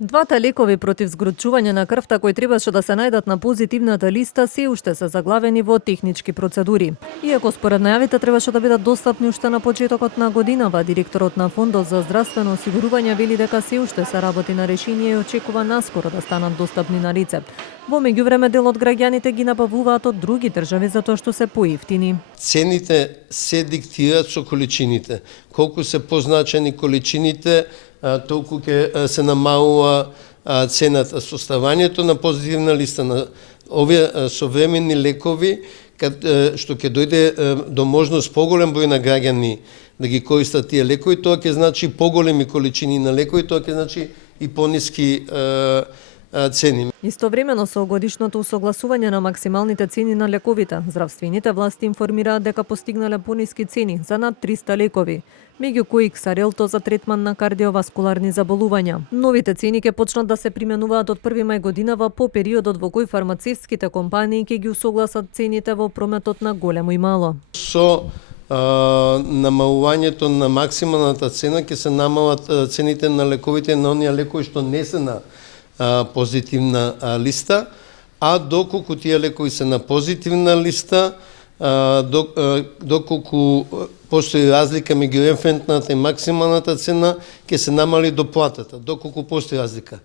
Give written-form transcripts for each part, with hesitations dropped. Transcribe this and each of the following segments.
Двата лекови против згручување на крвта кои требаше да се најдат на позитивната листа се уште се заглавени во технички процедури. Иако според најавите требаше да бидат достапни уште на почетокот на годинава, директорот на Фондот за здравствено осигурување вели дека се уште се работи на решение и очекува наскоро да станат достапни на рецепт. Во меѓувреме дел од граѓаните ги набавуваат од други држави затоа што се поевтини. Цените се диктираат со количините. Колку се позначени количините, толку ќе се намалува цената. Составањето на позитивна листа на овие современи лекови, што ќе дојде до можност поголем број на граѓани да ги користат тие лекови, тоа ќе значи поголеми количини на лекови, тоа ќе значи и пониски цени. Истовремено со годишното усогласување на максималните цени на лековите, здравствените власти информираат дека постигнале пониски цени за над 300 лекови, меѓу кои Ксарелто за третман на кардиоваскуларни заболувања. Новите цени ќе почнат да се применуваат од 1 мај годинава по периодот во кој фармацевтските компании ќе ги усогласат цените во прометот на големо и мало. Со намалувањето на максималната цена ќе се намалат цените на лековите, на оние лекови што не се на позитивна листа, а доколку тие лекови се на позитивна листа, доколку постои разлика меѓу референтната и максималната цена, ќе се намали доплатата, доколку постои разлика.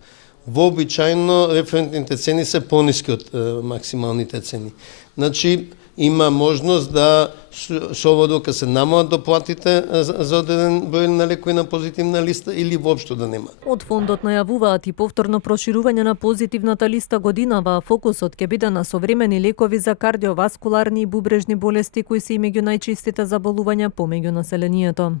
Вообичајно референтните цени се пониски од максималните цени. Значи, има можност да со овој се намалат доплатите за одреден број на лекови на позитивна листа или воопшто да нема. Од фондот најавуваат и повторно проширување на позитивната листа годинава, фокусот ќе биде на современи лекови за кардиоваскуларни и бубрежни болести кои се и меѓу најчестите заболувања помеѓу населението.